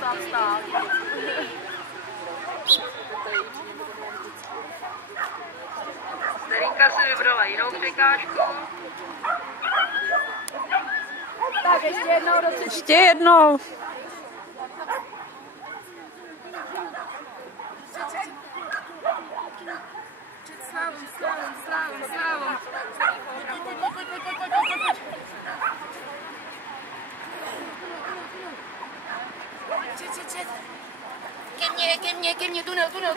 Tam stál. Terinka si vybrala jinou překážku. Tak ještě jednou do třetí. Ještě jednou. Slávom. Čet. Ke mně, tunel. Tunel.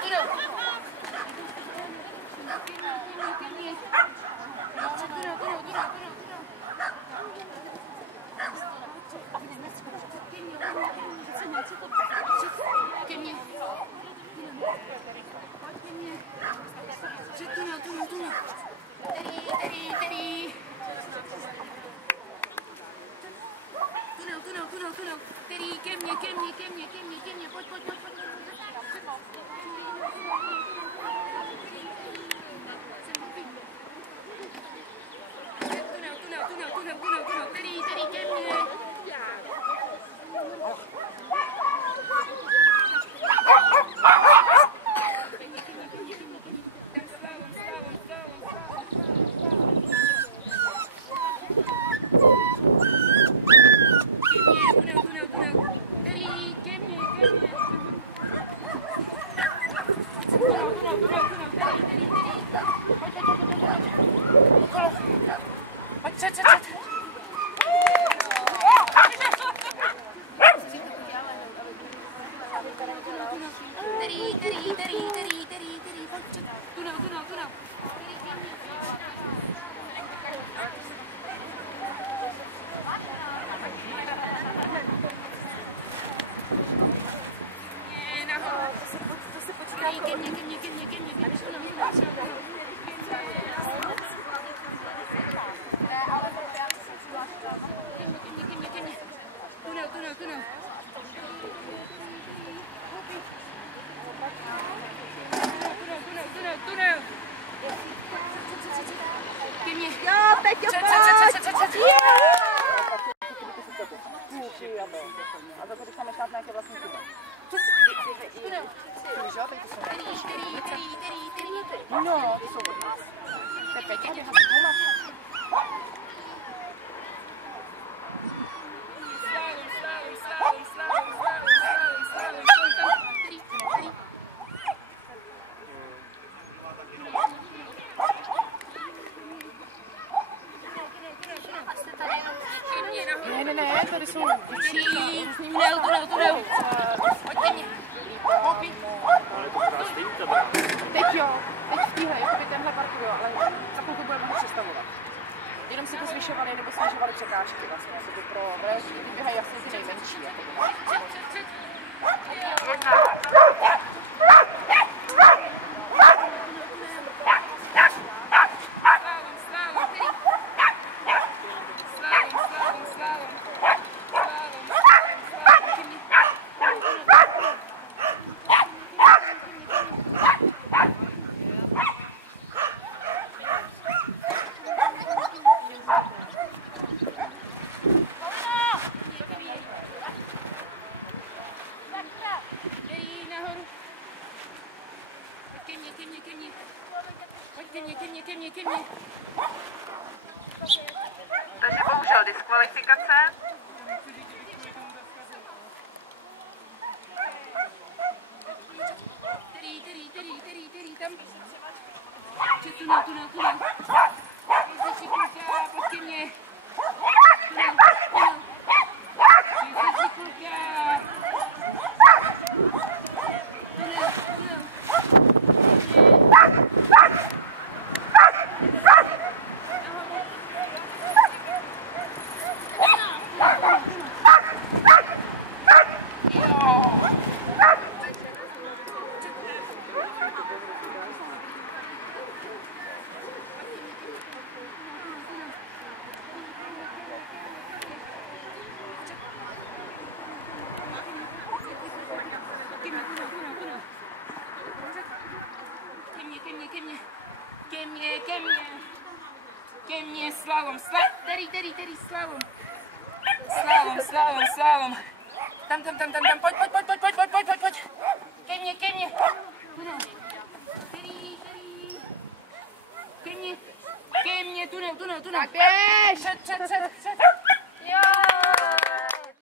Který ke mně, pojď. Tunel, který ke mně. Tunel. Ke mně. Tunel. Tunel. Ke mně. Jo, teď jo, pojď! A za to teď máme šát nějaké vlastní chyby. Tunel. No, to jsou od nás. To je pěkně, Ne, tady jsou Tunel. Pojďte mě. Teď jo, teď v téhle, jakoby tenhle parku jo, ale za chvilku budeme ho přestavovat. Jenom si to zvyšovali nebo snižovali překážky vlastně, jakoby pro velký, ty běhají jasně ty nejmenší. Ke mně. Takže bohužel diskvalifikace. Který tam. Tunel. Pojď ke mně. Ke mně, slalom, Slavom. Tam, pojď. Ke mně. Tunel. Který. Ke mně, tunel. Tak běž! Před. Jo.